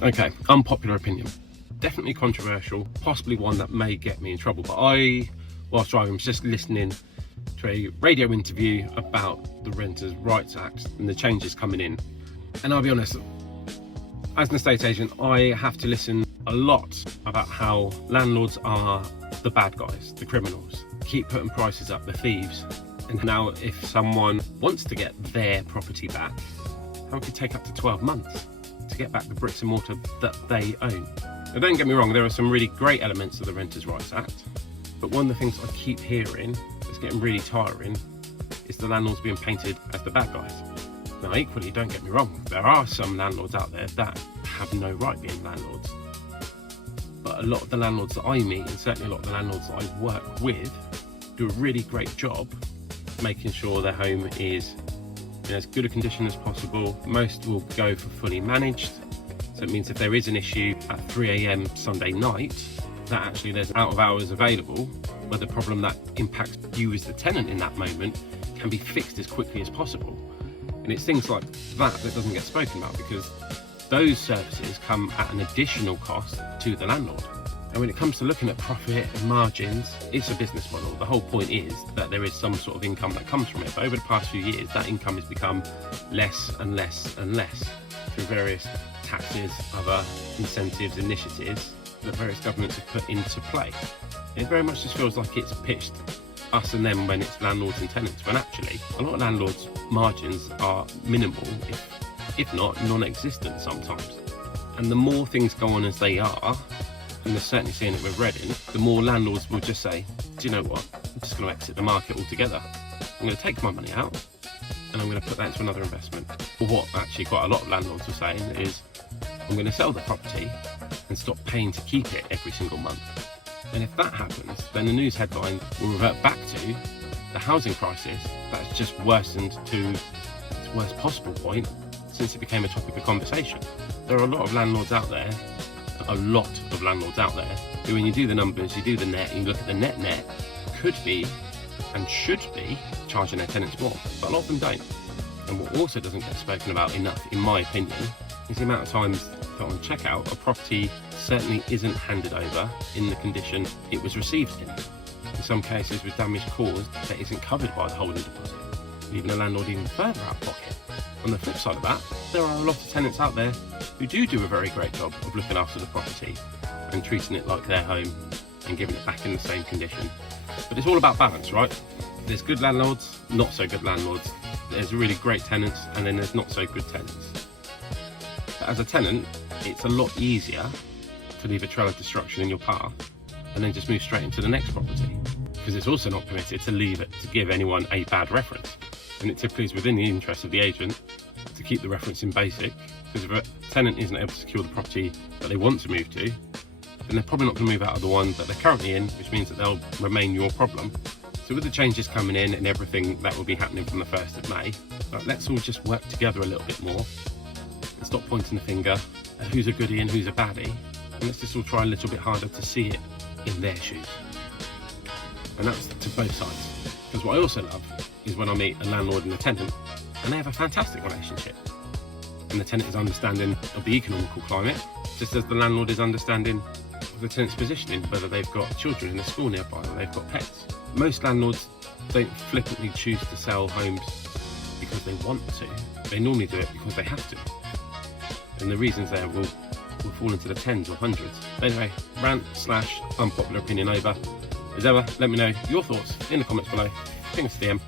Okay, unpopular opinion. Definitely controversial, possibly one that may get me in trouble. But whilst driving, was just listening to a radio interview about the Renters' Rights Act and the changes coming in. And I'll be honest, as an estate agent, I have to listen a lot about how landlords are the bad guys, the criminals, keep putting prices up, the thieves. And now if someone wants to get their property back, how it could take up to 12 months to get back the bricks and mortar that they own. Now don't get me wrong, there are some really great elements of the Renters' Rights Act, but one of the things I keep hearing that's getting really tiring is the landlords being painted as the bad guys. Now equally, don't get me wrong, there are some landlords out there that have no right being landlords. But a lot of the landlords that I meet, and certainly a lot of the landlords that I work with, do a really great job making sure their home is in as good a condition as possible. Most will go for fully managed, so it means if there is an issue at 3 AM Sunday night, that actually there's out of hours available, where the problem that impacts you as the tenant in that moment can be fixed as quickly as possible. And it's things like that doesn't get spoken about, because those services come at an additional cost to the landlord. And when it comes to looking at profit and margins, it's a business model. The whole point is that there is some sort of income that comes from it. But over the past few years, that income has become less and less and less through various taxes, other incentives, initiatives that various governments have put into play. It very much just feels like it's pitched us and them when it's landlords and tenants, when actually a lot of landlords' margins are minimal, if not non-existent sometimes. And the more things go on as they are, and they're certainly seeing it with Reading, the more landlords will just say, do you know what, I'm just going to exit the market altogether. I'm going to take my money out and I'm going to put that into another investment. Or what actually quite a lot of landlords are saying is, I'm going to sell the property and stop paying to keep it every single month. And if that happens, then the news headline will revert back to the housing crisis that's just worsened to its worst possible point since it became a topic of conversation. There are a lot of landlords out there who, when you do the numbers, you do the net, and you look at the net, could be and should be charging their tenants more, but a lot of them don't. And what also doesn't get spoken about enough, in my opinion, is the amount of times that on checkout a property certainly isn't handed over in the condition it was received in some cases with damage caused that isn't covered by the holding deposit, leaving the landlord even further out of pocket. On the flip side of that, there are a lot of tenants out there who do a very great job of looking after the property and treating it like their home and giving it back in the same condition. But it's all about balance, right? There's good landlords, not so good landlords. There's really great tenants, and then there's not so good tenants. But as a tenant, it's a lot easier to leave a trail of destruction in your path and then just move straight into the next property, because it's also not permitted to give anyone a bad reference. And it typically is within the interest of the agent to keep the reference in basic, because if a tenant isn't able to secure the property that they want to move to, then they're probably not going to move out of the one that they're currently in, which means that they'll remain your problem. So with the changes coming in and everything that will be happening from the 1st of May, let's all just work together a little bit more and stop pointing the finger at who's a goodie and who's a baddie, and let's just all try a little bit harder to see it in their shoes. And that's to both sides. Because what I also love is when I meet a landlord and a tenant and they have a fantastic relationship. And the tenant is understanding of the economical climate, just as the landlord is understanding of the tenant's positioning, whether they've got children in a school nearby or they've got pets. Most landlords don't flippantly choose to sell homes because they want to. They normally do it because they have to. And the reasons there will fall into the tens or hundreds. Anyway, rant/unpopular opinion over. As ever, let me know your thoughts in the comments below. Ping us a DM.